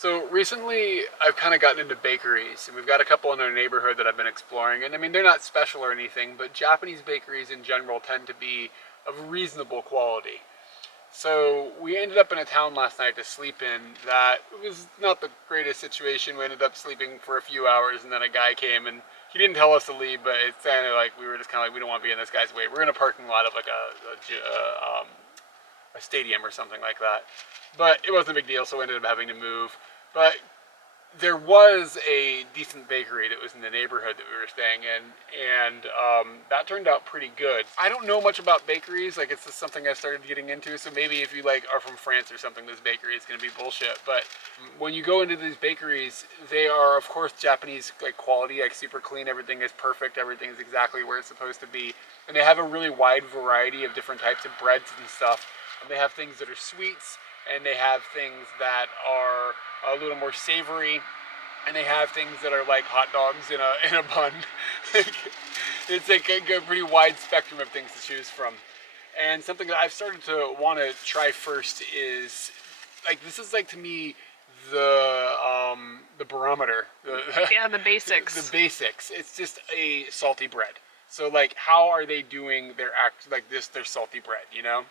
So recently I've kind of gotten into bakeries, and we've got a couple in our neighborhood that I've been exploring, and I mean they're not special or anything, but Japanese bakeries in general tend to be of reasonable quality. So we ended up in a town last night to sleep in that it was not the greatest situation. We ended up sleeping for a few hours, and then a guy came and he didn't tell us to leave, but it sounded like we were just kind of like, we don't want to be in this guy's way. We're in a parking lot of like a stadium or something like that. But it wasn't a big deal, so we ended up having to move. But there was a decent bakery that was in the neighborhood that we were staying in, and that turned out pretty good. I don't know much about bakeries, like it's just something I started getting into, so maybe if you like are from France or something, this bakery is going to be bullshit. But when you go into these bakeries, they are of course Japanese like quality, like super clean, everything is perfect, everything is exactly where it's supposed to be, and they have a really wide variety of different types of breads and stuff. And they have things that are sweets, and they have things that are a little more savory, and they have things that are like hot dogs in a bun. It's like a pretty wide spectrum of things to choose from. And something that I've started to want to try first is like, this is like to me the barometer. Yeah, the basics. The basics. It's just a salty bread. So like, how are they doing their their salty bread? You know.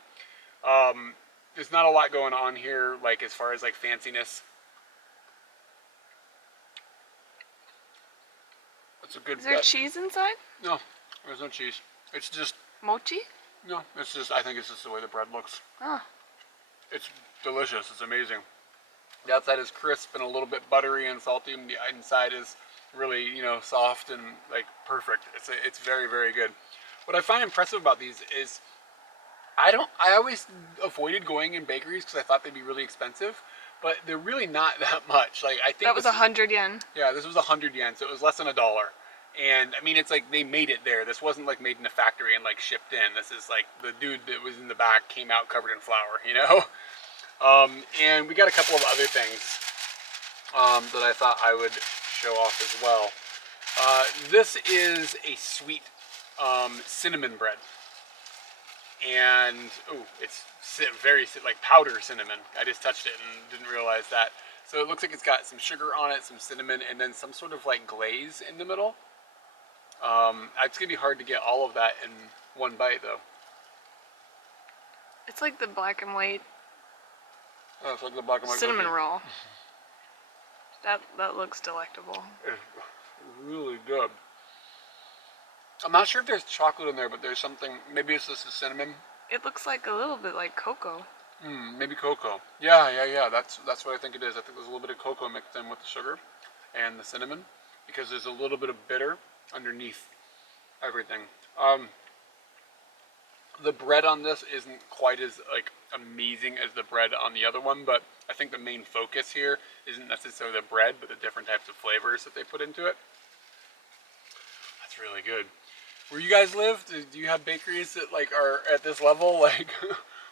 There's not a lot going on here, like as far as like fanciness. It's a good. Is there cheese inside? No, there's no cheese. It's just mochi. No, it's just. I think it's just the way the bread looks. Oh. It's delicious. It's amazing. The outside is crisp and a little bit buttery and salty, and the inside is really, soft and like perfect. It's very, very good. What I find impressive about these is I always avoided going in bakeries because I thought they'd be really expensive, but they're really not that much. Like I think that was 100 yen. Yeah, this was 100 yen, so it was less than $1. And I mean, it's like they made it there. This wasn't like made in a factory and like shipped in. This is like the dude that was in the back came out covered in flour, you know. And we got a couple of other things that I thought I would show off as well. This is a sweet cinnamon bread. And it's very like powder cinnamon. I just touched it and didn't realize that. So it looks like it's got some sugar on it, some cinnamon, and then some sort of like glaze in the middle. It's gonna be hard to get all of that in one bite though. It's like the black and white. Oh, it's like the black and white cinnamon cookie. roll. That looks delectable. It's really good. I'm not sure if there's chocolate in there, but there's something. Maybe it's just the cinnamon. It looks like a little bit like cocoa. Maybe cocoa. Yeah. That's what I think it is. I think there's a little bit of cocoa mixed in with the sugar and the cinnamon, because there's a little bit of bitter underneath everything. The bread on this isn't quite as like amazing as the bread on the other one, but I think the main focus here isn't necessarily the bread, but the different types of flavors that they put into it. That's really good. Where you guys live, do you have bakeries that like are at this level, like,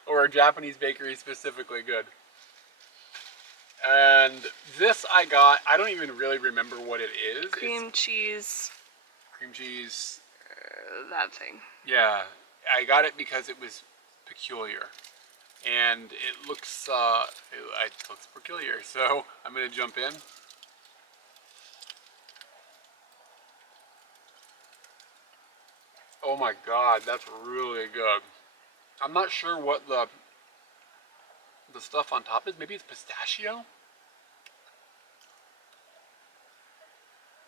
or are Japanese bakeries specifically good? And this I got. I don't even really remember what it is. Cream cheese. Cream cheese. That thing. Yeah, I got it because it was peculiar, and it looks peculiar. So I'm gonna jump in. Oh my god, that's really good. I'm not sure what the stuff on top is. Maybe it's pistachio?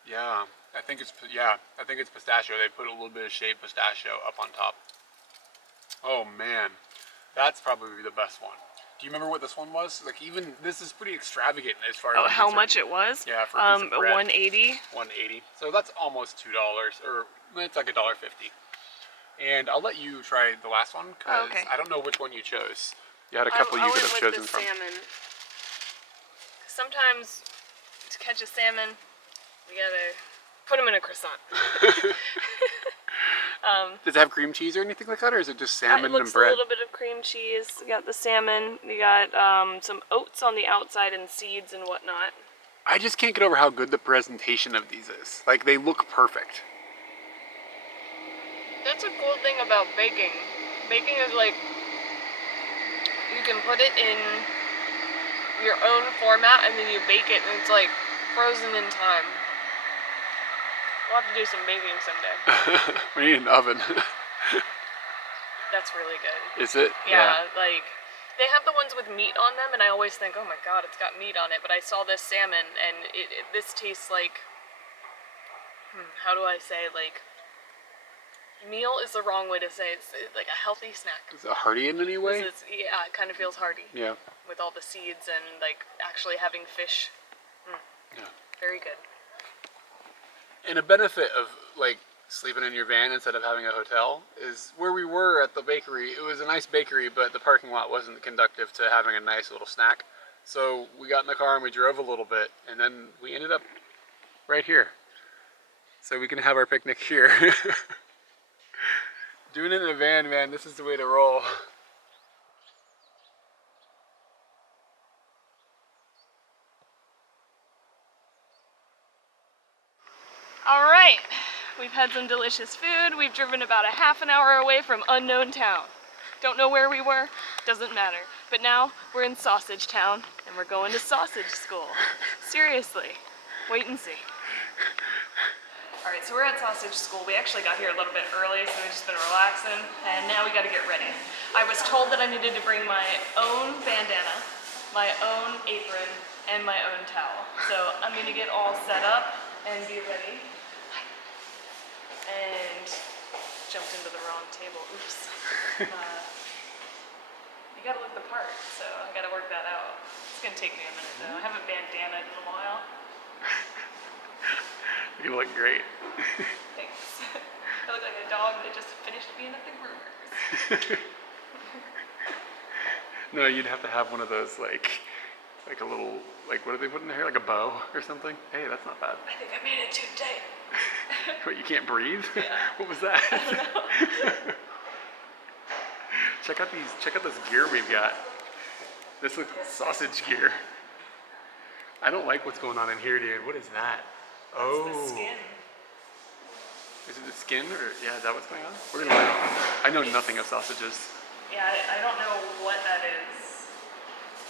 Yeah, I think it's pistachio. They put a little bit of shaved pistachio up on top. Oh man, that's probably the best one. Do you remember what this one was? Like, even this is pretty extravagant as far as how much it was? Yeah, for a piece of bread. $1.80. $1.80. So that's almost $2, or it's like $1.50. And I'll let you try the last one, because I don't know which one you chose. You had a couple you could have chosen from. Salmon. Sometimes to catch a salmon, we gotta put them in a croissant. Does it have cream cheese or anything like that, or is it just salmon and bread? It looks a little bit of cream cheese. We got the salmon. We got some oats on the outside and seeds and whatnot. I just can't get over how good the presentation of these is. Like, they look perfect. That's a cool thing about baking. Baking is like, you can put it in your own format and then you bake it and it's like frozen in time. We'll have to do some baking someday. We need an oven. That's really good. Is it? Yeah, like they have the ones with meat on them, and I always think, oh my god, it's got meat on it. But I saw this salmon, and this tastes like, how do I say, like, meal is the wrong way to say it. It's like a healthy snack. Is it hearty in any way? Yeah, it kind of feels hearty. Yeah. With all the seeds and like actually having fish. Yeah. Very good. And a benefit of like sleeping in your van instead of having a hotel is where we were at the bakery. It was a nice bakery, but the parking lot wasn't conducive to having a nice little snack. So we got in the car and we drove a little bit, and then we ended up right here. So we can have our picnic here. Doing it in a van, man, this is the way to roll. All right, we've had some delicious food. We've driven about a half an hour away from unknown town. Don't know where we were, doesn't matter. But now we're in Sausage Town and we're going to sausage school. Seriously, wait and see. All right, so we're at sausage school. We actually got here a little bit early, so we've just been relaxing, and now we gotta get ready. I was told that I needed to bring my own bandana, my own apron, and my own towel. So I'm gonna get all set up and be ready. And jumped into the wrong table, oops. You gotta look the part, so I gotta work that out. It's gonna take me a minute though. I haven't bandanaed in a while. You look great. Thanks. I look like a dog that just finished being at the groomers. No, you'd have to have one of those like a little, like what do they put in their hair? Like a bow or something? Hey, that's not bad. I think I made it too tight. What, you can't breathe? Yeah. What was that? I don't know. Check out this gear we've got. This looks sausage gear. I don't like what's going on in here, dude. What is that? That's the skin. Is it the skin, or yeah, is that what's going on? We're gonna learn. I know nothing of sausages. Yeah, I don't know what that is.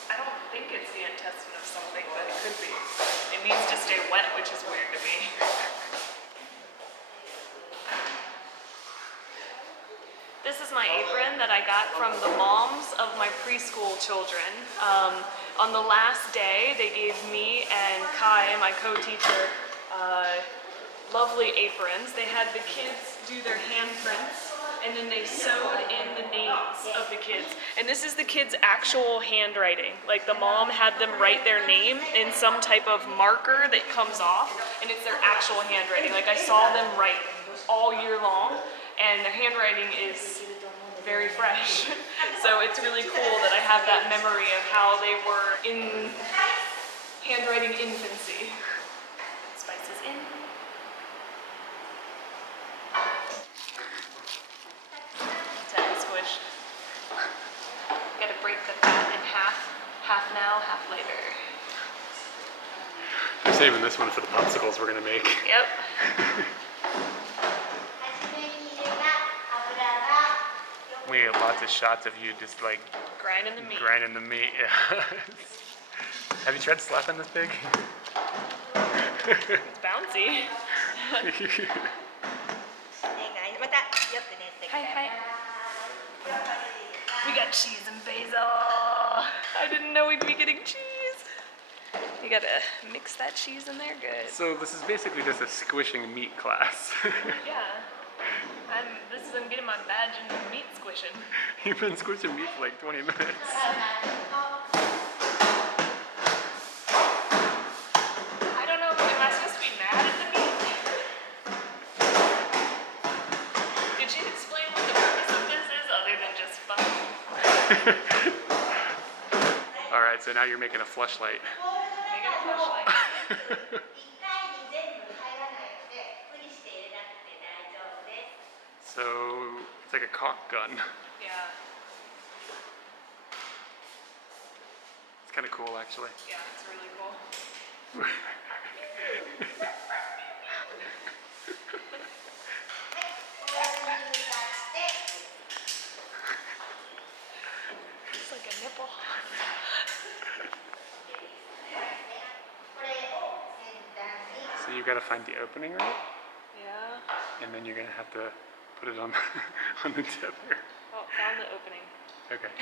I don't think it's the intestine of something, but it could be. It needs to stay wet, which is weird to me. This is my apron that I got from the moms of my preschool children. On the last day, they gave me and Kai, my co-teacher, lovely aprons. They had the kids do their handprints, and then they sewed in the names of the kids. And this is the kids' actual handwriting. Like the mom had them write their name in some type of marker that comes off, and it's their actual handwriting. Like I saw them write all year long, and their handwriting is very fresh. So it's really cool that I have that memory of how they were in handwriting infancy. Spices in. Tap squish. Gotta break the fat in half. Half now, half later. We're saving this one for the popsicles we're gonna make. Yep. We get lots of shots of you just like Grinding the meat. grinding the meat. Yeah. Have you tried slapping this pig? It's bouncy. Hi, hi. We got cheese and basil. I didn't know we'd be getting cheese. You gotta mix that cheese in there good. So this is basically just a squishing meat class. Yeah. I'm getting my badge in meat squishing. You've been squishing meat for like 20 minutes. I don't know, am I supposed to be mad at the meat? Did she explain what the purpose of this is other than just fun? Alright, so now you're making a fleshlight. Making a flashlight. So it's like a caulk gun. Yeah. It's kind of cool actually. Yeah, it's really cool. It's like a nipple. So you gotta find the opening right, Yeah. and then you're gonna have to put it on on the tip here. Oh, found the opening. Okay.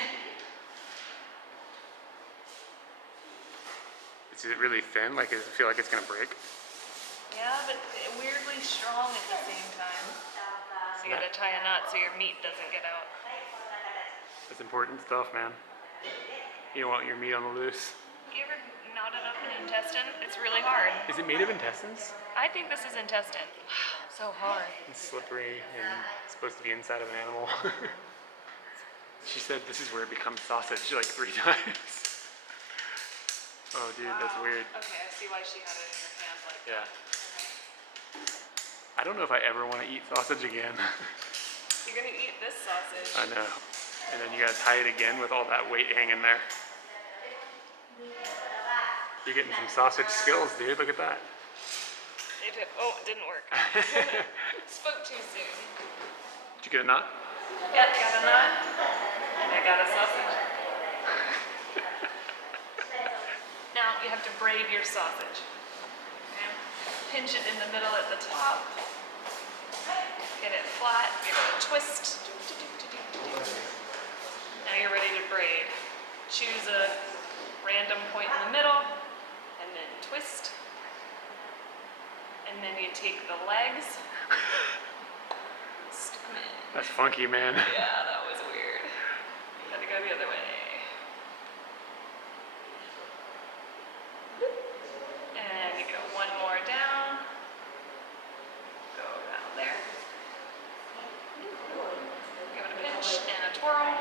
Is it really thin? Like, does it feel like it's gonna break? Yeah, but weirdly strong at the same time. So you gotta tie a knot so your meat doesn't get out. That's important stuff, man. You don't want your meat on the loose. You ever knotted up an intestine? It's really hard. Is it made of intestines? I think this is intestine. So hard. It's slippery and it's supposed to be inside of an animal. She said this is where it becomes sausage like 3 times. Oh, dude, that's weird. Okay, I see why she had it in her hand like Yeah. that. I don't know if I ever want to eat sausage again. You're gonna eat this sausage. I know. And then you gotta tie it again with all that weight hanging there. You're getting some sausage skills, dude. Look at that. Oh, it didn't work. Spoke too soon. Did you get a knot? Yep, got a knot. And I got a sausage. Now you have to braid your sausage. Okay? Pinch it in the middle at the top. Get it flat. Give it a twist. Now you're ready to braid. Choose a random point in the middle and then twist. And then you take the legs. Stick them in. That's funky, man. Yeah, that was weird. You had to go the other way. And you go one more down. Go around there. Give it a pinch and a twirl.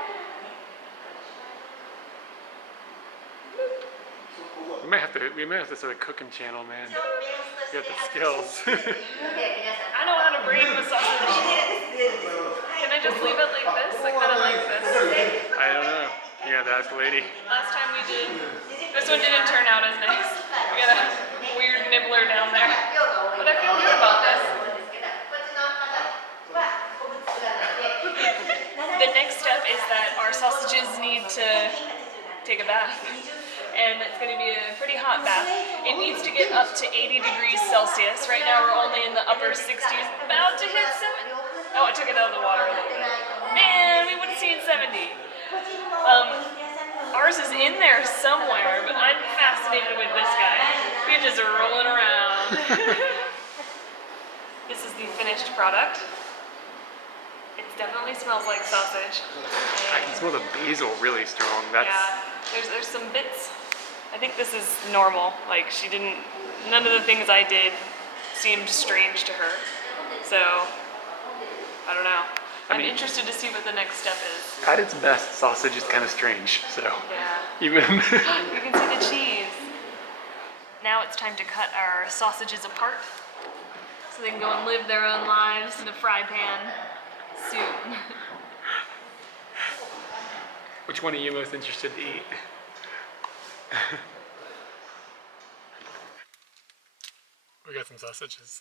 We might have to start a cooking channel, man. You got the skills. I know how to braid the sausage. Can I just leave it like this? I kind of like this. I don't know. You got to ask the lady. Last time we did, this one didn't turn out as nice. We got a weird nibbler down there. But I feel good about this. The next step is that our sausages need to take a bath. And it's going to be a pretty hot bath. It needs to get up to 80 degrees Celsius. Right now we're only in the upper 60s, about to hit 70. Oh, I took it out of the water a little bit. Man, we would have seen 70. Ours is in there somewhere, but I'm fascinated with this guy. He's just rolling around. This is the finished product. It definitely smells like sausage. I can smell the basil really strong. That's Yeah, there's some bits. I think this is normal. Like none of the things I did seemed strange to her. So, I don't know. I'm interested to see what the next step is. at its best, sausage is kind of strange. So Yeah. even You can see the cheese. Now it's time to cut our sausages apart so they can go and live their own lives in the fry pan soon. which one are you most interested to eat? We got some sausages.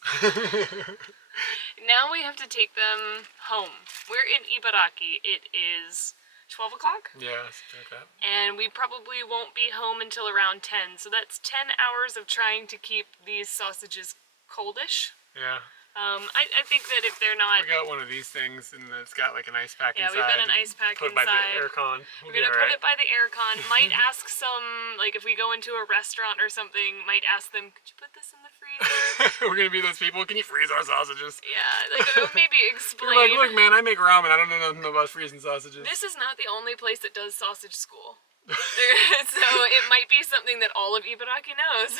Now we have to take them home. We're in Ibaraki. It is 12 o'clock. Yeah, something like that. And we probably won't be home until around 10. So that's 10 hours of trying to keep these sausages coldish. Yeah. I think that if they're not... We got one of these things, and it's got like an ice pack Yeah, inside. we've got an ice pack put it by the inside. aircon. We're gonna put it by the aircon. Might ask some, like if we go into a restaurant or something, might ask them, could you put this in the freezer? We're gonna be those people. Can you freeze our sausages? Yeah, like maybe You're explain. like, look, man, I make ramen. I don't know nothing about freezing sausages. This is not the only place that does sausage school. So it might be something that all of Ibaraki knows,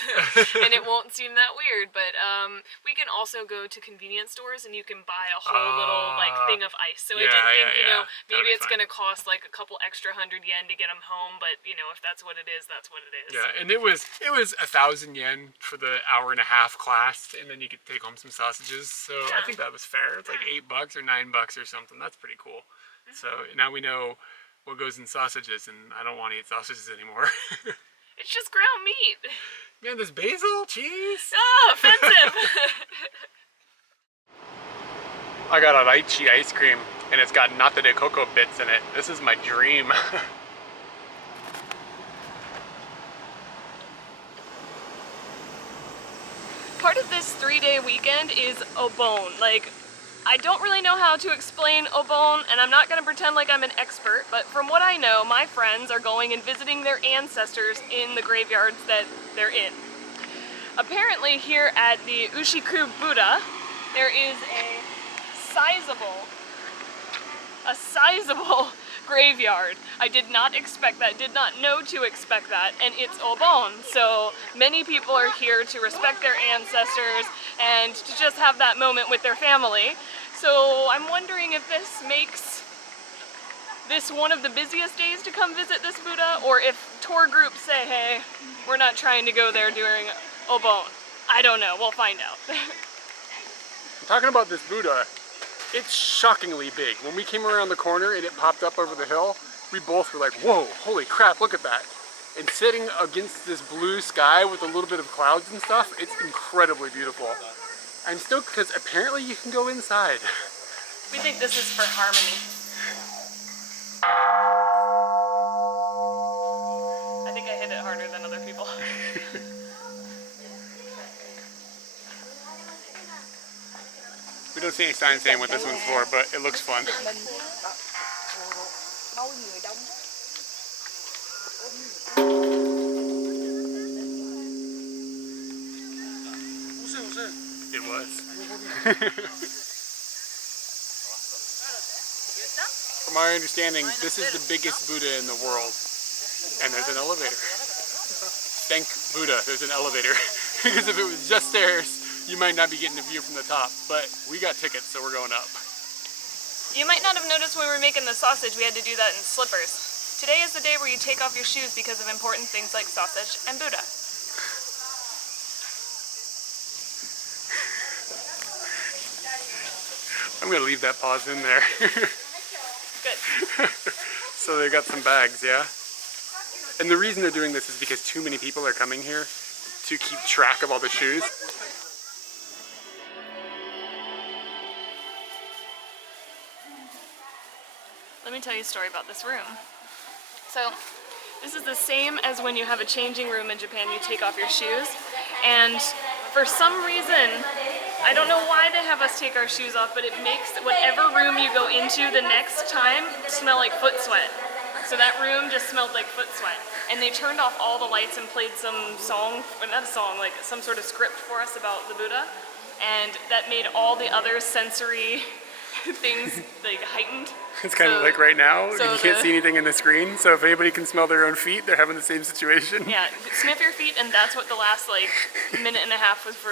and it won't seem that weird. But we can also go to convenience stores, and you can buy a whole little like thing of ice. So I didn't think, you know, maybe it's gonna cost like a couple extra $100 yen to get them home. But you know, if that's what it is, that's what it is. Yeah, and it was 1,000 yen for the hour-and-a-half class, and then you could take home some sausages. So I think that was fair. It's like $8 or $9 or something. That's pretty cool. So now we know what goes in sausages, and I don't want to eat sausages anymore. It's just ground meat. Man, there's basil, cheese. Oh, offensive. I got a lychee ice cream, and it's got nata de coco bits in it. This is my dream. part of this 3-day weekend is Obon. Like, I don't really know how to explain Obon, and I'm not going to pretend like I'm an expert, but from what I know, my friends are going and visiting their ancestors in the graveyards that they're in. Apparently here at the Ushiku Buddha, there is a sizable graveyard. I did not expect that, did not know to expect that, and it's Obon. So many people are here to respect their ancestors and to just have that moment with their family. So I'm wondering if this makes this one of the busiest days to come visit this Buddha, or if tour groups say, hey, we're not trying to go there during Obon. I don't know, we'll find out. Talking about this Buddha, it's shockingly big. When we came around the corner and it popped up over the hill, we both were like, whoa, holy crap, look at that. And sitting against this blue sky with a little bit of clouds and stuff, it's incredibly beautiful. I'm stoked because apparently you can go inside. We think this is for harmony. I think I hit it harder than other people. We don't see any signs saying what this one's for, but it looks fun. It was. From our understanding, this is the biggest Buddha in the world, and there's an elevator. Thank Buddha, there's an elevator. Because if it was just stairs, you might not be getting a view from the top, but we got tickets, so we're going up. You might not have noticed when we were making the sausage, we had to do that in slippers. Today is the day where you take off your shoes because of important things like sausage and Buddha. I'm gonna leave that pause in there. Good. So they got some bags, yeah? And the reason they're doing this is because too many people are coming here to keep track of all the shoes. Let me tell you a story about this room. So, this is the same as when you have a changing room in Japan, you take off your shoes. And for some reason, I don't know why they have us take our shoes off, but it makes whatever room you go into the next time smell like foot sweat. So that room just smelled like foot sweat. And they turned off all the lights and played some song, or not a song, like some sort of script for us about the Buddha. And that made all the other sensory things like heightened. It's kind of like right now, so you can't see anything in the screen, so if anybody can smell their own feet, they're having the same situation. Yeah, sniff your feet, and that's what the last like minute and a half was for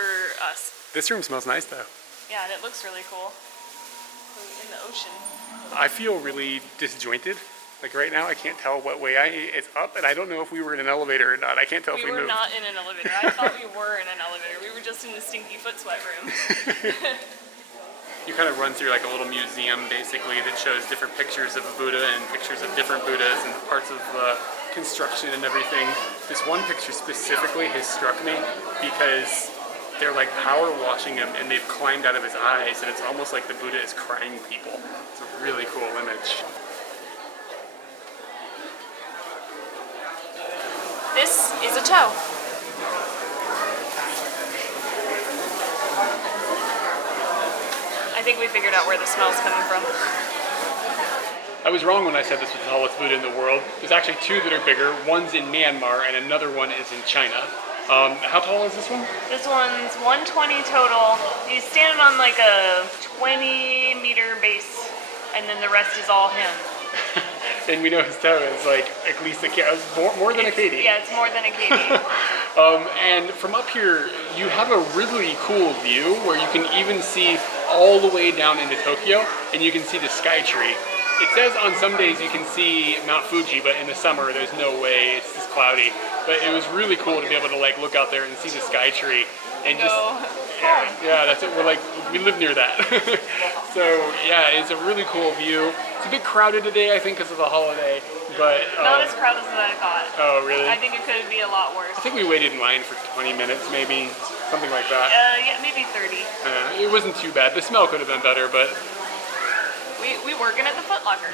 us. This room smells nice though. Yeah, and it looks really cool. In the ocean. I feel really disjointed. Like right now, I can't tell what way it's up, and I don't know if we were in an elevator or not. I can't tell if we moved. We were not in an elevator. I thought we were in an elevator. We were just in the stinky foot sweat room. You kind of run through like a little museum basically that shows different pictures of Buddha and pictures of different Buddhas and parts of construction and everything. This one picture specifically has struck me because they're like power washing him and they've climbed out of his eyes, and it's almost like the Buddha is crying people. It's a really cool image. This is a toe. I think we figured out where the smell's coming from. I was wrong when I said this was the tallest Buddha in the world. There's actually two that are bigger. One's in Myanmar and another one is in China. How tall is this one? This one's 120 total. He's standing on like a 20-meter base, and then the rest is all him. And we know his toe is like at least more than a kyde. Yeah, it's more than a kyde. And from up here, you have a really cool view where you can even see all the way down into Tokyo, and you can see the sky tree. It says on some days you can see Mount Fuji, but in the summer there's no way, it's just cloudy. But it was really cool to be able to like look out there and see the sky tree. And just, yeah, that's it. We live near that. So yeah, it's a really cool view. It's a bit crowded today, I think, because of the holiday. But not as crowded as I thought. Oh, really? I think it could be a lot worse. I think we waited in line for 20 minutes, maybe, something like that. Yeah, maybe 30. It wasn't too bad. The smell could have been better, but we working at the Foot Locker.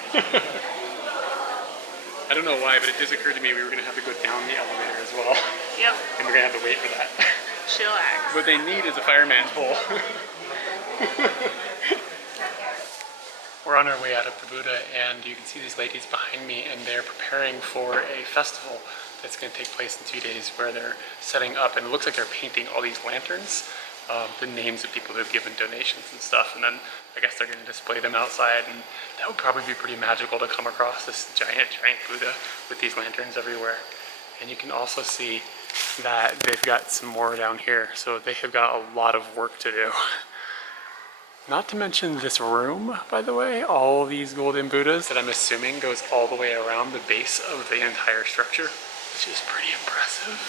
I don't know why, but it just occurred to me we were going to have to go down the elevator as well. Yep. And we're going to have to wait for that. Chillax. What they need is a fireman's pole. We're on our way out of the Buddha, and you can see these ladies behind me, and they're preparing for a festival that's going to take place in 2 days, where they're setting up, and it looks like they're painting all these lanterns, the names of people who've given donations and stuff, and then I guess they're going to display them outside, and that would probably be pretty magical to come across this giant Buddha with these lanterns everywhere. And you can also see that they've got some more down here, so they have got a lot of work to do. Not to mention this room, by the way, all these golden Buddhas that I'm assuming goes all the way around the base of the entire structure, which is pretty impressive.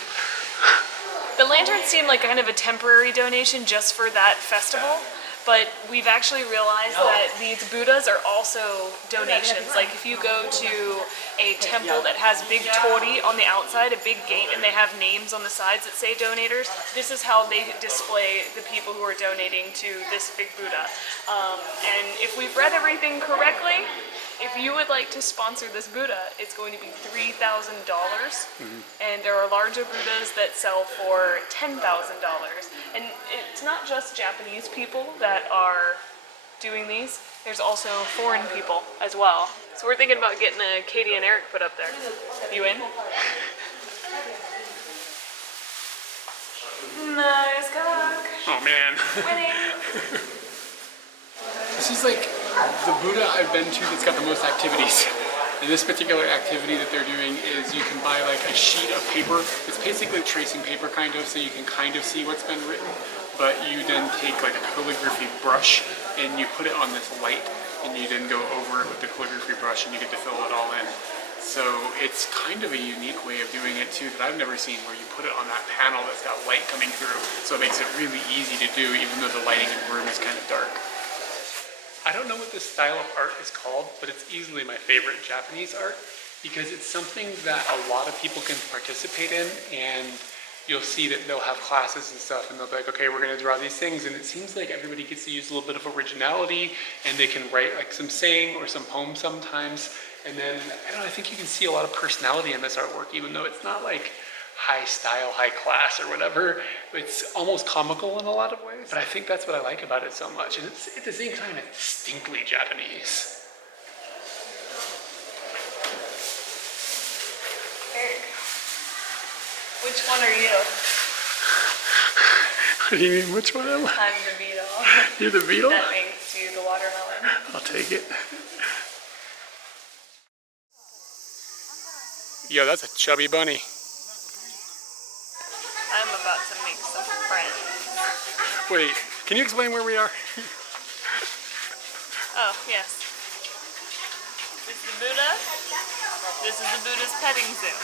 The lanterns seem like kind of a temporary donation just for that festival, but we've actually realized that these Buddhas are also donations. Like if you go to a temple that has big tori on the outside, a big gate, and they have names on the sides that say donators, this is how they display the people who are donating to this big Buddha. And if we've read everything correctly, if you would like to sponsor this Buddha, it's going to be $3,000. And there are larger Buddhas that sell for $10,000. And it's not just Japanese people that are doing these. There's also foreign people as well. So we're thinking about getting a Katie and Eric put up there. You in? Nice cock. Oh man. Winning. This is like the Buddha I've been to that's got the most activities. And this particular activity that they're doing is you can buy like a sheet of paper. It's basically tracing paper kind of, so you can kind of see what's been written. But you then take like a calligraphy brush and you put it on this light, and you then go over it with the calligraphy brush and you get to fill it all in. So it's kind of a unique way of doing it too that I've never seen, where you put it on that panel that's got light coming through. So it makes it really easy to do, even though the lighting in the room is kind of dark. I don't know what this style of art is called, but it's easily my favorite Japanese art, because it's something that a lot of people can participate in, and you'll see that they'll have classes and stuff, and they'll be like, okay, we're gonna draw these things, and it seems like everybody gets to use a little bit of originality, and they can write like some saying or some poem sometimes, and then, I don't know, I think you can see a lot of personality in this artwork, even though it's not like high style, high class or whatever. It's almost comical in a lot of ways, but I think that's what I like about it so much. And it's at the same time, it's distinctly Japanese. Eric, which one are you? What do you mean, which one am I? I'm the beetle. You're the beetle? That makes you the watermelon. I'll take it. Yo, that's a chubby bunny. I'm about to make some friends. Wait, can you explain where we are? Oh, yes. This is the Buddha. This is the Buddha's petting zoo.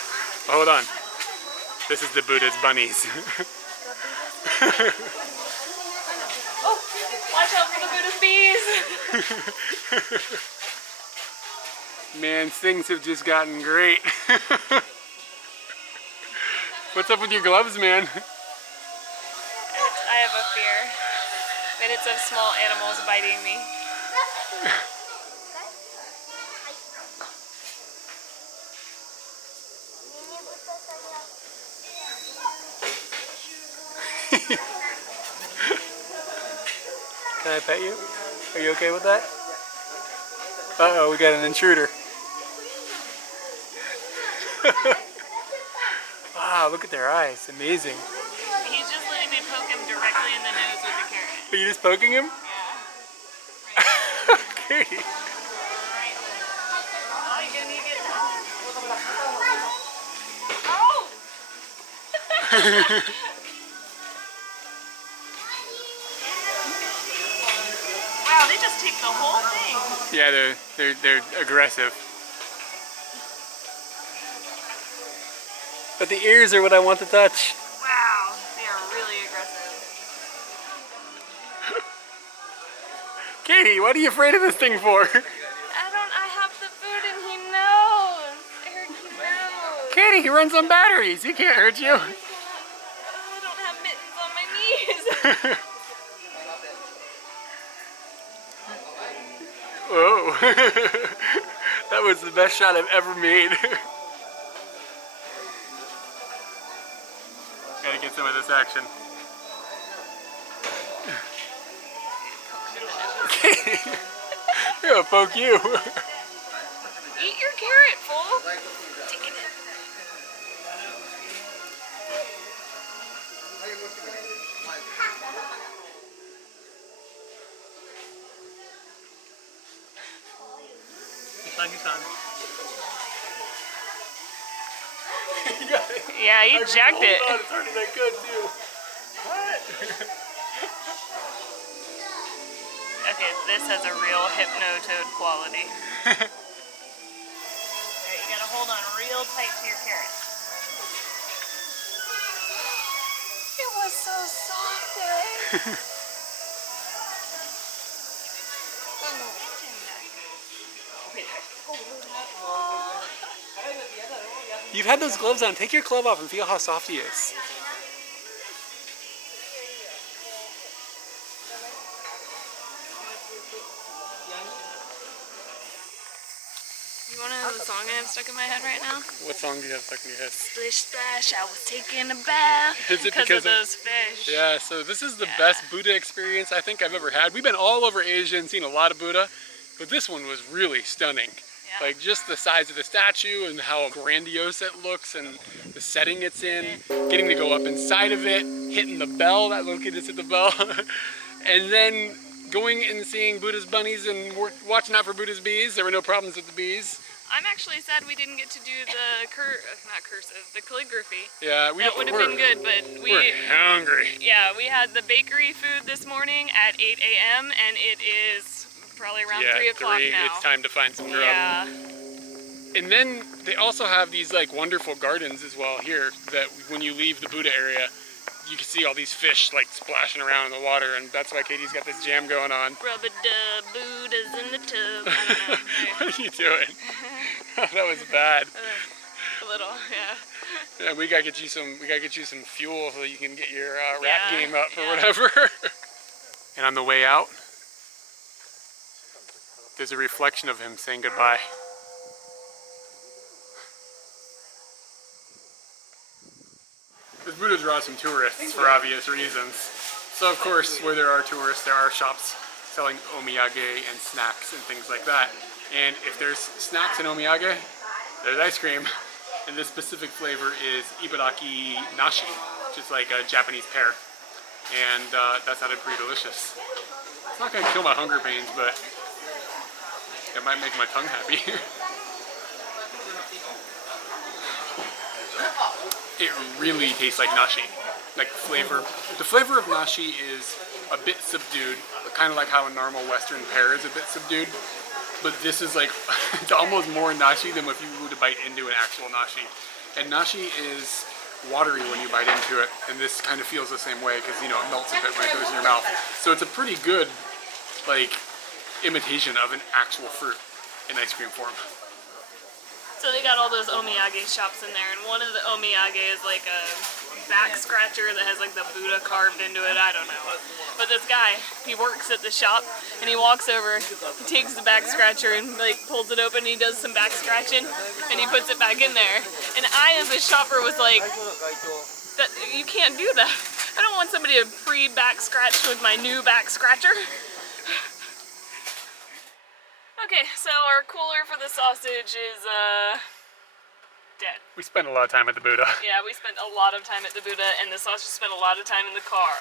Hold on. This is the Buddha's bunnies. Oh, watch out for the Buddha's bees. Man, things have just gotten great. What's up with your gloves, man? I have a fear. And it's of small animals biting me. Can I pet you? Are you okay with that? Uh-oh, we got an intruder. Wow, look at their eyes. Amazing. He's just letting me poke him directly in the nose with a carrot. Are you just poking him? Yeah. Katie. Oh, you're gonna get Oh! Wow, they just take the whole thing. Yeah, they're aggressive. But the ears are what I want to touch. Wow, they are really aggressive. Katie, what are you afraid of this thing for? I have the food and he knows. Eric, he knows. Katie, he runs on batteries. He can't hurt you. I don't have mittens on my knees. Whoa. That was the best shot I've ever made. Gotta get some of this action. I'm gonna poke you. Eat your carrot, fool. Take it in. Yeah, he jacked it. It's already that good too. What? Okay, this has a real hypno-toad quality. Alright, you gotta hold on real tight to your carrot. It was so soft, eh? You've had those gloves on. Take your glove off and feel how soft he is. You wanna know the song I have stuck in my head right now? What song do you have stuck in your head? Splish splash, I was taking a bath. Is it because of those fish? Yeah, so this is the best Buddha experience I think I've ever had. We've been all over Asia and seen a lot of Buddha, but this one was really stunning. Yeah. Like just the size of the statue and how grandiose it looks and the setting it's in. Getting to go up inside of it, hitting the bell, that little kid just hit the bell. And then going and seeing Buddha's bunnies and watching out for Buddha's bees. There were no problems with the bees. I'm actually sad we didn't get to do the the calligraphy. Yeah, that would have been good, but we're hungry. Yeah, we had the bakery food this morning at 8 a.m. and it is probably around 3 o'clock now. It's time to find some grub. Yeah. And then they also have these like wonderful gardens as well here that when you leave the Buddha area, you can see all these fish like splashing around in the water, and that's why Katie's got this jam going on. Rub-a-dub, Buddha's in the tub. I don't know. What are you doing? That was bad. A little, yeah. Yeah, we gotta get you some fuel so you can get your rap game up or yeah. whatever. And on the way out, there's a reflection of him saying goodbye. This Buddha draws some tourists for obvious reasons. So of course, where there are tourists, there are shops selling omiyage and snacks and things like that. And if there's snacks and omiyage, there's ice cream. And this specific flavor is Ibaraki nashi, which is like a Japanese pear. And that sounded pretty delicious. It's not gonna kill my hunger pains, but it might make my tongue happy. It really tastes like nashi, like flavor. The flavor of nashi is a bit subdued, kind of like how a normal Western pear is a bit subdued. But this is like, it's almost more nashi than if you were to bite into an actual nashi. And nashi is watery when you bite into it, and this kind of feels the same way because, you know, it melts a bit when it goes in your mouth. So it's a pretty good, like, imitation of an actual fruit in ice cream form. So they got all those omiyage shops in there, and one of the omiyage is like a back scratcher that has like the Buddha carved into it. I don't know. But this guy, he works at the shop, and he walks over, he takes the back scratcher and like pulls it open, and he does some back scratching, and he puts it back in there. And I, as a shopper, was like, "That you can't do that. I don't want somebody to pre-back scratch with my new back scratcher." Okay, so our cooler for the sausage is dead. We spent a lot of time at the Buddha. Yeah, we spent a lot of time at the Buddha, and the sausage spent a lot of time in the car.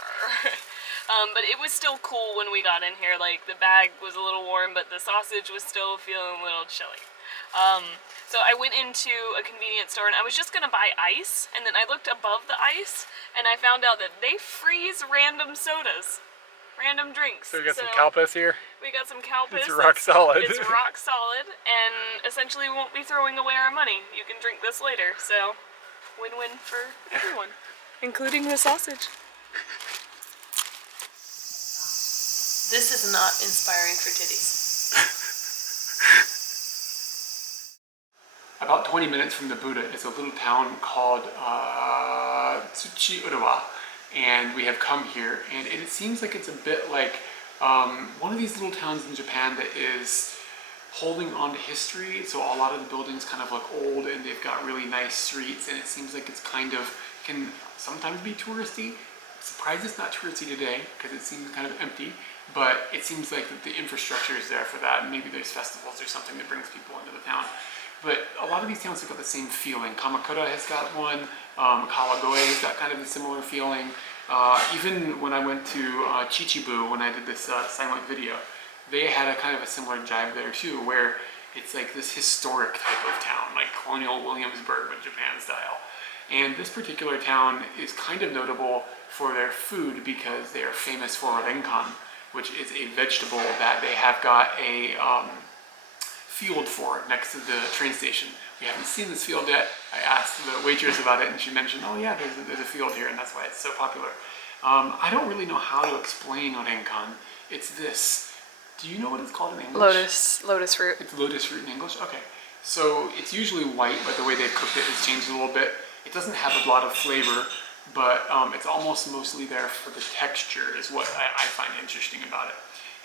But it was still cool when we got in here. Like, the bag was a little warm, but the sausage was still feeling a little chilly. So I went into a convenience store, and I was just gonna buy ice, and then I looked above the ice, and I found out that they freeze random sodas. Random drinks. So we got some Kalpas here. We got some Kalpas. It's rock solid. It's rock solid, and essentially we won't be throwing away our money. You can drink this later, so win-win for everyone, including the sausage. This is not inspiring for titties. About 20 minutes from the Buddha is a little town called Tsuchiurawa. And we have come here, and it seems like it's a bit like one of these little towns in Japan that is holding on to history. So a lot of the buildings kind of look old, and they've got really nice streets, and it seems like it's kind of, can sometimes be touristy. Surprised it's not touristy today because it seems kind of empty, but it seems like that the infrastructure is there for that, and maybe there's festivals or something that brings people into the town. But a lot of these towns have got the same feeling. Kamakura has got one, Kalagoe has got kind of a similar feeling. Even when I went to Chichibu, when I did this silent video, they had a kind of a similar jibe there too, where it's like this historic type of town, like colonial Williamsburg, but Japan style. And this particular town is kind of notable for their food because they are famous for renkan, which is a vegetable that they have got a field for next to the train station. We haven't seen this field yet. I asked the waitress about it and she mentioned, oh yeah, there's a field here and that's why it's so popular. I don't really know how to explain renkan. It's this. Do you know what it's called in English? Lotus root. It's lotus root in English? Okay. So it's usually white, but the way they've cooked it has changed a little bit. It doesn't have a lot of flavor, but it's almost mostly there for the texture is what I find interesting about it.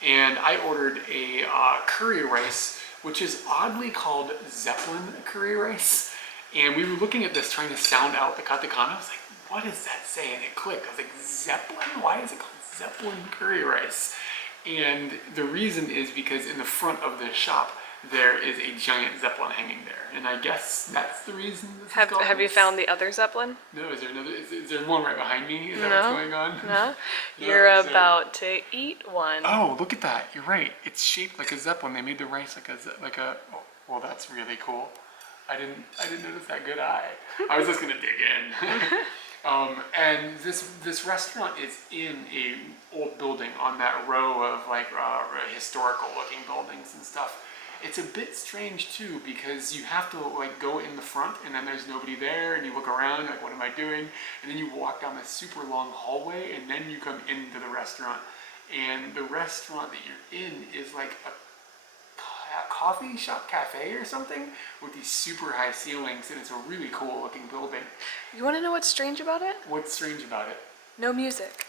And I ordered a curry rice, which is oddly called Zeppelin curry rice. And we were looking at this trying to sound out the katakana. I was like, what does that say? And it clicked. I was like, Zeppelin? Why is it called Zeppelin curry rice? And the reason is because in the front of the shop, there is a giant Zeppelin hanging there. And I guess that's the reason this is called Have you found the other Zeppelin? No, is there another? Is there one right behind me? Is that what's going on? No. No, You're is there- about to eat one. Oh, look at that! You're right. It's shaped like a Zeppelin. They made the rice like a. Oh, well, that's really cool. I didn't notice that. Good eye. I was just gonna dig in. And this restaurant is in a old building on that row of like historical looking buildings and stuff. It's a bit strange too because you have to like go in the front and then there's nobody there and you look around like what am I doing, and then you walk down this super long hallway and then you come into the restaurant, and the restaurant that you're in is like a coffee shop cafe or something with these super high ceilings, and it's a really cool looking building. You want to know what's strange about it? What's strange about it? No music.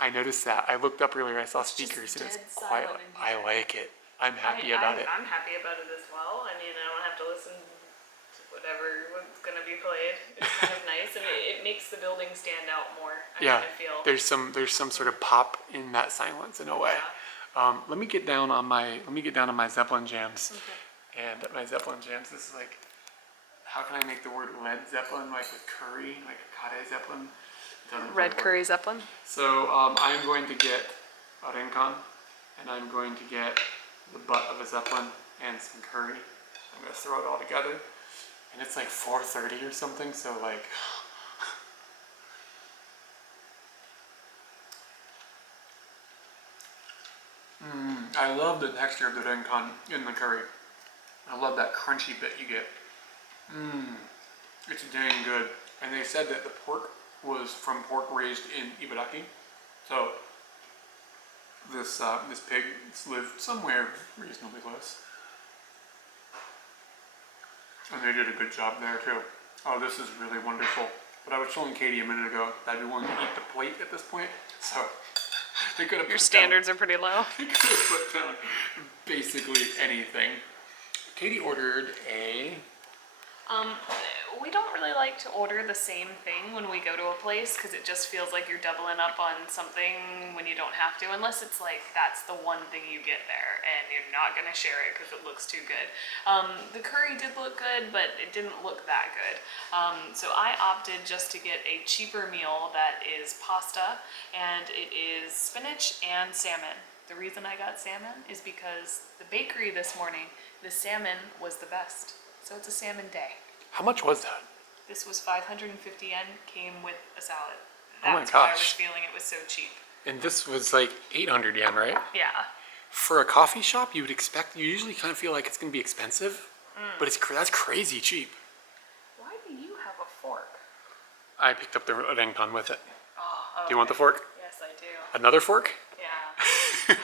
I noticed that. I looked up earlier, I saw speakers and it's quiet. I like it. I'm happy about it. I'm happy about it as well. I mean, I don't have to listen to what's going to be played. It's kind of nice, and it makes the building stand out more. I kind of feel. There's some sort of pop in that silence in a way. Yeah. Let me get down on my Zeppelin jams. Okay. And my Zeppelin jams, this is like, how can I make the word Led Zeppelin like with curry, like a kyde Zeppelin? Red curry Zeppelin. So I'm going to get a renkan, and I'm going to get the butt of a Zeppelin and some curry. I'm gonna throw it all together, and it's like 4:30 or something. So like, I love the texture of the renkan in the curry. I love that crunchy bit you get. It's dang good. And they said that the pork was from pork raised in Ibaraki. So this pig lived somewhere reasonably close. And they did a good job there too. Oh, this is really wonderful. But I was telling Katie a minute ago that I'd be willing to eat the plate at this point. So they could have Your standards are pretty low. They could have put down basically anything. Katie ordered a... We don't really like to order the same thing when we go to a place because it just feels like you're doubling up on something when you don't have to, unless it's like that's the one thing you get there and you're not going to share it because it looks too good. The curry did look good, but it didn't look that good. So I opted just to get a cheaper meal that is pasta, and it is spinach and salmon. The reason I got salmon is because the bakery this morning, the salmon was the best. So it's a salmon day. How much was that? This was 550 yen, came with a salad. Oh my That's why I was gosh. feeling it was so cheap. And this was like 800 yen, right? Yeah. For a coffee shop, you usually kind of feel like it's going to be expensive, but that's crazy cheap. Why do you have a fork? I picked up the renkan with it. Oh, Do you want the fork? Yes, I do. Another fork? Yeah.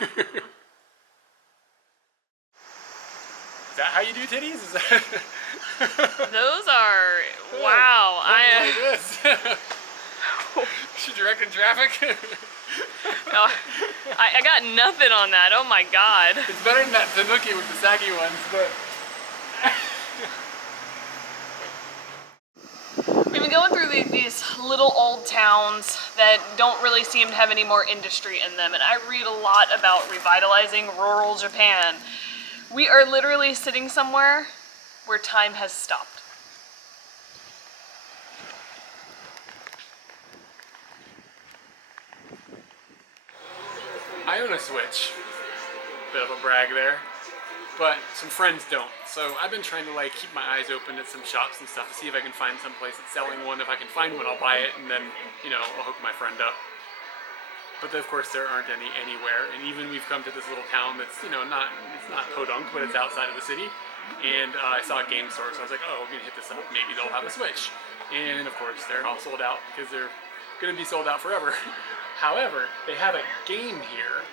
Is that how you do titties? Is that... Those are, wow. Like this. She directing traffic? No, I got nothing on that. Oh my god. It's better than that tanuki with the saggy ones, but... We've been going through these little old towns that don't really seem to have any more industry in them. And I read a lot about revitalizing rural Japan. We are literally sitting somewhere where time has stopped. I own a Switch. Bit of a brag there. But some friends don't. So I've been trying to like keep my eyes open at some shops and stuff to see if I can find some place that's selling one. If I can find one, I'll buy it, and then, you know, I'll hook my friend up. But of course there aren't any anywhere, and even we've come to this little town that's, you know, it's not podunk, but it's outside of the city. And I saw a game store, so I was like, oh, we're gonna hit this up. Maybe they'll have a Switch. And of course they're all sold out because they're gonna be sold out forever. However, they have a game here.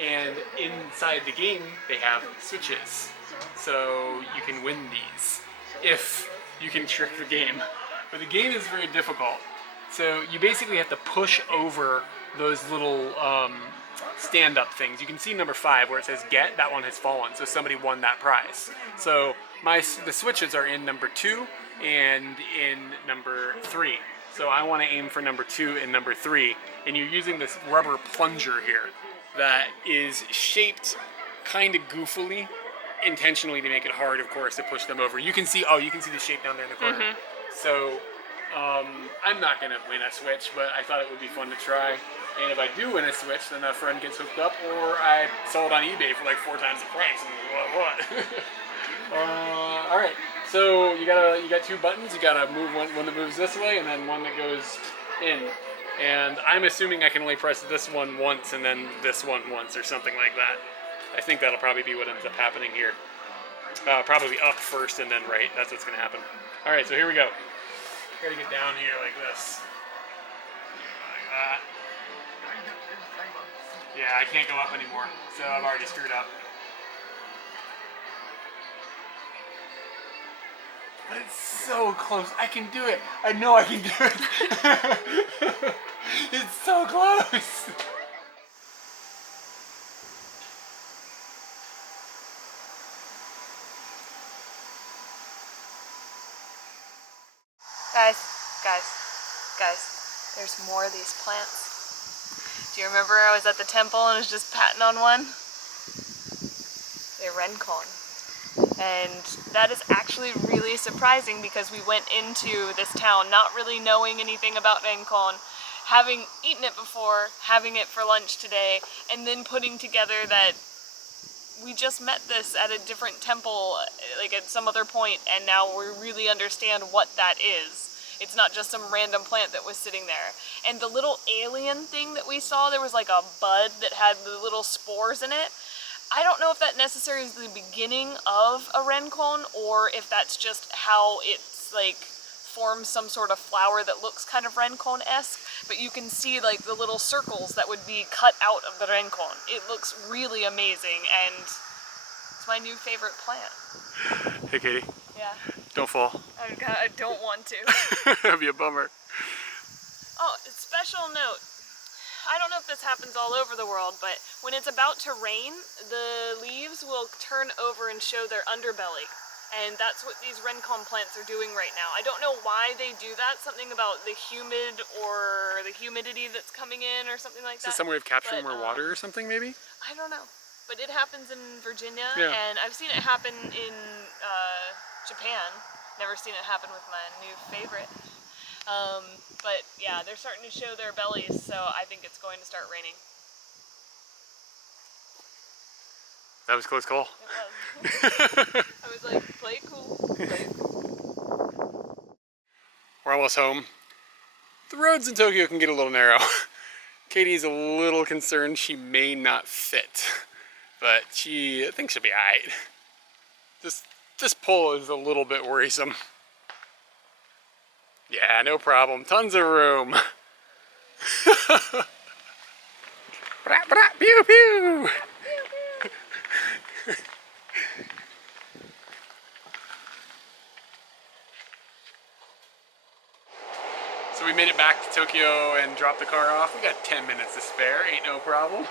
And inside the game, they have switches. So you can win these if you can trick the game. But the game is very difficult. So you basically have to push over those little stand-up things. You can see number 5 where it says get, that one has fallen. So somebody won that prize. So the switches are in number 2 and in number 3. So I want to aim for number 2 and number 3. And you're using this rubber plunger here that is shaped kind of goofily, intentionally to make it hard, of course, to push them over. You can see the shape down there in the corner. Mm-hmm. So I'm not going to win a Switch, but I thought it would be fun to try. And if I do win a Switch, then a friend gets hooked up, or I sell it on eBay for like 4 times the price. And what? All right. So you got 2 buttons. You got to move one that moves this way, and then one that goes in. And I'm assuming I can only press this one once and then this one once or something like that. I think that'll probably be what ends up happening here. Probably up first and then right. That's what's going to happen. All right, so here we go. Gotta get down here like this. Like that. Yeah, I can't go up anymore, so I've already screwed up. But it's so close. I can do it. I know I can do it. It's so close. Guys, there's more of these plants. Do you remember I was at the temple and was just patting on one? They're rencon. And that is actually really surprising because we went into this town not really knowing anything about rencon, having eaten it before, having it for lunch today, and then putting together that we just met this at a different temple, like at some other point, and now we really understand what that is. It's not just some random plant that was sitting there. And the little alien thing that we saw, there was like a bud that had the little spores in it. I don't know if that necessarily is the beginning of a rencon, or if that's just how it's like forms some sort of flower that looks kind of rencon-esque, but you can see like the little circles that would be cut out of the rencon. It looks really amazing, and it's my new favorite plant. Hey, Katie. Yeah. Don't fall. I don't want to. That'd be a bummer. Oh, special note. I don't know if this happens all over the world, but when it's about to rain, the leaves will turn over and show their underbelly. And that's what these rencon plants are doing right now. I don't know why they do that. Something about the humid or the humidity that's coming in or something like that. Is it some way of capturing more water or something, maybe? I don't know. But it happens in Virginia, yeah. And I've seen it happen in Japan. Never seen it happen with my new favorite. But yeah, they're starting to show their bellies, so I think it's going to start raining. That was a close call. It was. I was like, play it cool. Play it cool. We're almost home. The roads in Tokyo can get a little narrow. Katie's a little concerned she may not fit, but I think she'll be alright. This pole is a little bit worrisome. Yeah, no problem. Tons of room. Brat, brat, pew, pew. So we made it back to Tokyo and dropped the car off. We got 10 minutes to spare, ain't no problem.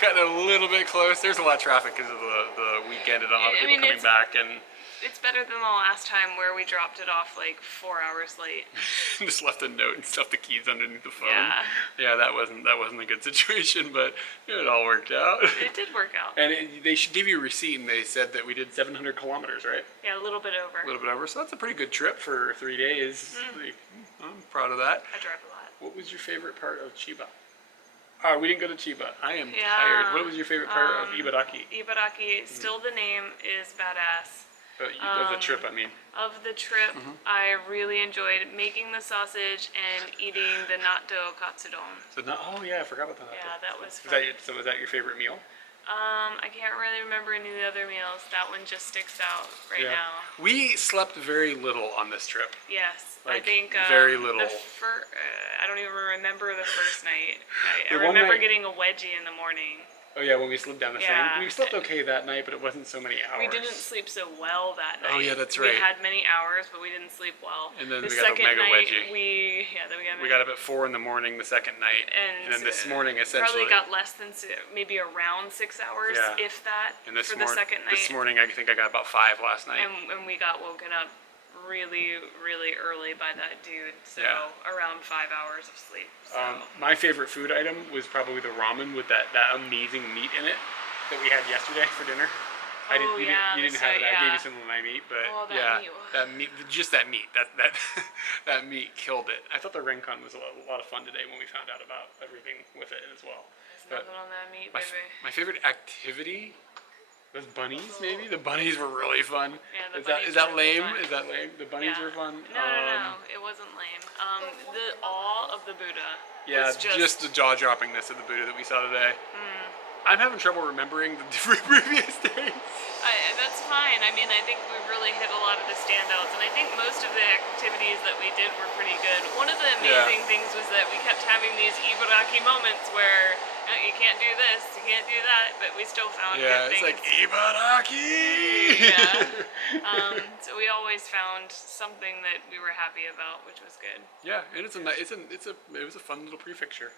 Cutting a little bit close. There's a lot of traffic because of the weekend and a lot of people coming back. And it's better than the last time where we dropped it off like 4 hours late. Just left a note and stuffed the keys underneath the phone. Yeah. Yeah, that wasn't a good situation, but it all worked out. It did work out. And they should give you a receipt, and they said that we did 700 kilometers, right? Yeah, a little bit over. A little bit over, so that's a pretty good trip for 3 days. Like, I'm proud of that. I drive a lot. What was your favorite part of Chiba? We didn't go to Chiba. I am Yeah. tired. What was your favorite part of Ibaraki? Ibaraki, still the name is badass. Of the trip, I mean. Of the trip, I really enjoyed making the sausage and eating the natto katsudon. So oh yeah, I forgot about that. Yeah, that was fun. Was that your favorite meal? I can't really remember any of the other meals. That one just sticks out right now. We slept very little on this trip. Yes, Like, I think very little. I don't even remember the first night. I The one remember night- getting a wedgie in the morning. Oh yeah, when we slept down the Yeah. thing. We slept okay that night, but it wasn't so many hours. We didn't sleep so well that night. Oh, yeah, that's We right. had many hours, but we didn't sleep well. And then the we got the second mega night, wedgie. We got up at 4 in the morning the second night, and then this morning essentially. probably got less than maybe around 6 hours, Yeah. if that, And this for the second night. This morning, I think I got about 5 last night. And we got woken up really, really early by that dude. So Yeah. around 5 hours of sleep. So. My favorite food item was probably the ramen with that amazing meat in it that we had yesterday for dinner. You didn't have it. I gave you some of my meat, but that meat, just that meat, that meat killed it. I thought the Rencon was a lot of fun today when we found out about everything with it as well. There's nothing on that meat, baby. My favorite activity was bunnies. Maybe the bunnies were really fun. Yeah, Is that lame? Is that lame? The bunnies were fun. No, it wasn't lame. The awe of the Buddha. Yeah, was just the jaw droppingness of the Buddha that we saw today. I'm having trouble remembering the previous days. That's fine. I mean, I think we've really hit a lot of the standouts, and I think most of the activities that we did were pretty good. One of the amazing things was that we kept having these Ibaraki moments where you can't do this, you can't do that, but we still found good things. It's like Ibaraki. Yeah. So we always found something that we were happy about, which was good. Yeah, and it was a fun little prefecture.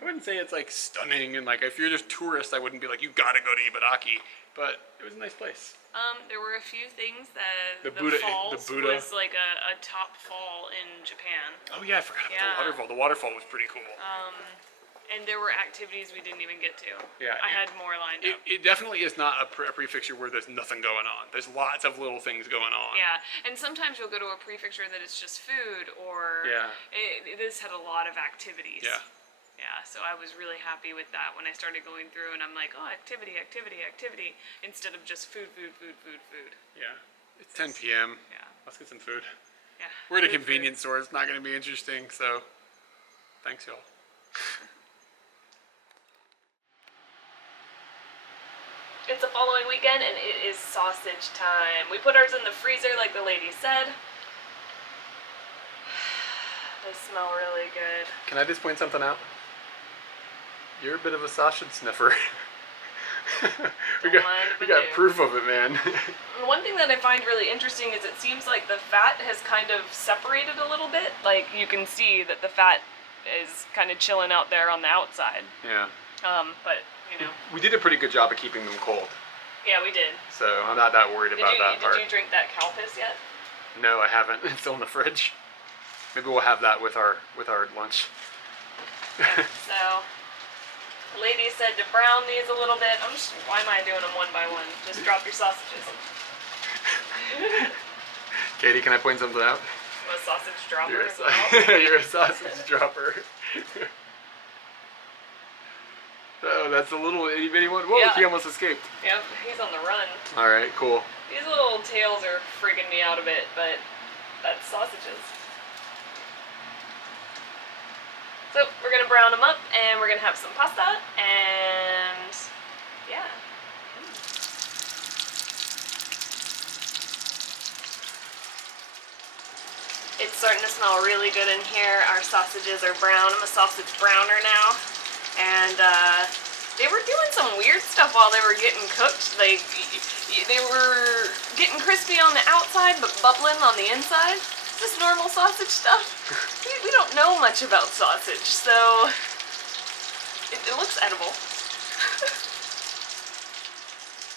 I wouldn't say it's like stunning and like if you're just tourist, I wouldn't be like you gotta go to Ibaraki, but it was a nice place. There were a few things that the Buddha was like a top fall in Japan. Oh yeah, I forgot about the waterfall. The waterfall was pretty cool. And there were activities we didn't even get to. Yeah, I had more lined up. It definitely is not a prefecture where there's nothing going on. There's lots of little things going on. Yeah, and sometimes you'll go to a prefecture that is just food, or this had a lot of activities. Yeah. Yeah, so I was really happy with that when I started going through, and I'm like, oh, activity, instead of just food. Yeah. It's 10 p.m. Yeah. Let's get some food. Yeah. We're at a convenience store. It's not going to be interesting, so thanks, y'all. It's the following weekend, and it is sausage time. We put ours in the freezer, like the lady said. They smell really good. Can I just point something out? You're a bit of a sausage sniffer. we got proof of it, man. One thing that I find really interesting is it seems like the fat has kind of separated a little bit. Like you can see that the fat is kind of chilling out there on the outside. Yeah. But you know. We did a pretty good job of keeping them cold. Yeah, we did. So I'm not that worried about that part. Did you drink that cow piss yet? No, I haven't. It's still in the fridge. Maybe we'll have that with our lunch. So, the lady said to brown these a little bit. Why am I doing them one by one? Just drop your sausages. Katie, can I point something out? I'm a sausage dropper as well. You're a sausage dropper. Oh, that's a little itty bitty one. Whoa, he almost escaped. Yep, he's on the run. Alright, cool. These little tails are freaking me out a bit, but that's sausages. So we're gonna brown them up, and we're gonna have some pasta, and yeah. It's starting to smell really good in here. Our sausages are brown. I'm a sausage browner now, and they were doing some weird stuff while they were getting cooked. They were getting crispy on the outside, but bubbling on the inside. Just normal sausage stuff. We don't know much about sausage, so it looks edible.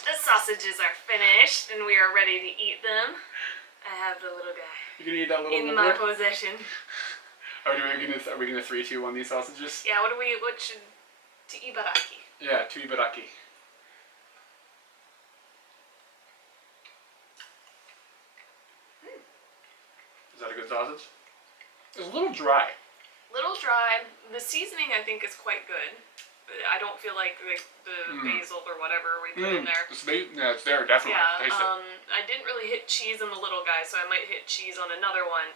This sausage sausages are finished and we are ready to eat them. I have the little guy You gonna eat that little in nibbler? my possession. Are we gonna 3, 2, 1 these sausages? Yeah, what should, to Ibaraki. Yeah, 2 Ibaraki. Is that a good sausage? It's a little dry. Little dry. The seasoning I think is quite good. I don't feel like the basil or whatever we put in there. Yeah, it's there definitely. Yeah, Taste it. I didn't really hit cheese on the little guy, so I might hit cheese on another one.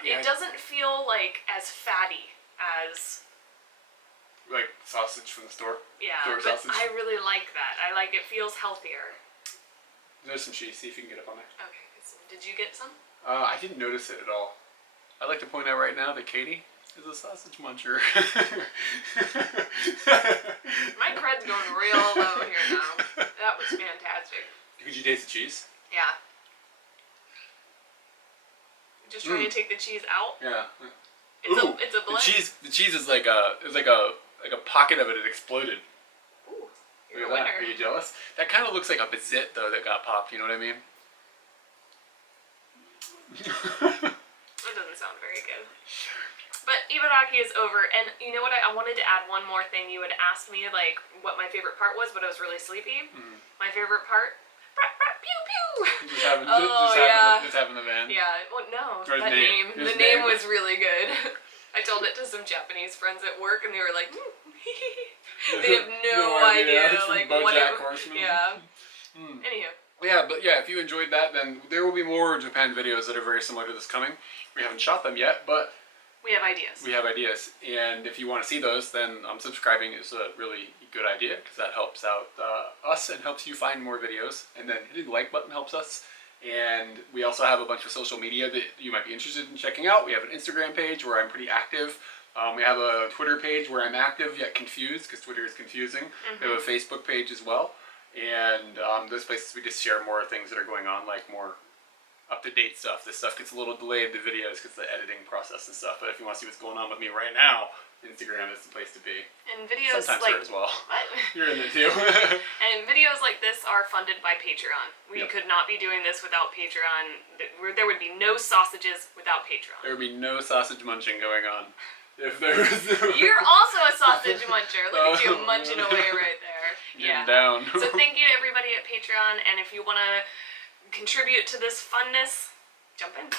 Yeah. It doesn't feel like as fatty as... Like sausage from the store. Yeah, Store but sausage. I really like that. I like it feels healthier. There's some cheese. See if you can get up on there. Okay, did you get some? I didn't notice it at all. I'd like to point out right now that Katie is a sausage muncher. My cred's going real low here now. That was fantastic. Could you taste the cheese? Yeah. Just trying to take the cheese out. Yeah. It's a blend. The cheese is like a pocket of it. It exploded. Ooh, Look you're at a winner. that. Are you jealous? That kind of looks like a bazit though that got popped. You know what I mean? That doesn't sound very good. But Ibaraki is over, and you know what? I wanted to add one more thing. You had asked me like what my favorite part was, but I was really sleepy. My favorite part. Pew pew. Just having the van. Yeah. Well, no. Or his That name. name. His The name name. was really good. I told it to some Japanese friends at work, and they were like, they have no idea It's from like what BoJack it. Horseman. Yeah. Anywho. Yeah, but yeah, if you enjoyed that, then there will be more Japan videos that are very similar to this coming. We haven't shot them yet, but We have ideas. we have ideas. And if you want to see those, then subscribing is a really good idea because that helps out us and helps you find more videos. And then hitting the like button helps us. And we also have a bunch of social media that you might be interested in checking out. We have an Instagram page where I'm pretty active. We have a Twitter page where I'm active yet confused because Twitter is confusing. We have a Facebook page as well. And those places we just share more things that are going on, like more up-to-date stuff. This stuff gets a little delayed, the videos, because the editing process and stuff. But if you want to see what's going on with me right now, Instagram is the place to be. And videos Sometimes like her as well. What? You're in it too. And videos like this are funded by Patreon. We Yep. could not be doing this without Patreon. There would be no sausages without Patreon. There would be no sausage munching going on if there was. You're also a sausage muncher. Look at you munching away right there. Getting down. So thank you to everybody at Patreon, and if you want to contribute to this funness, jump in.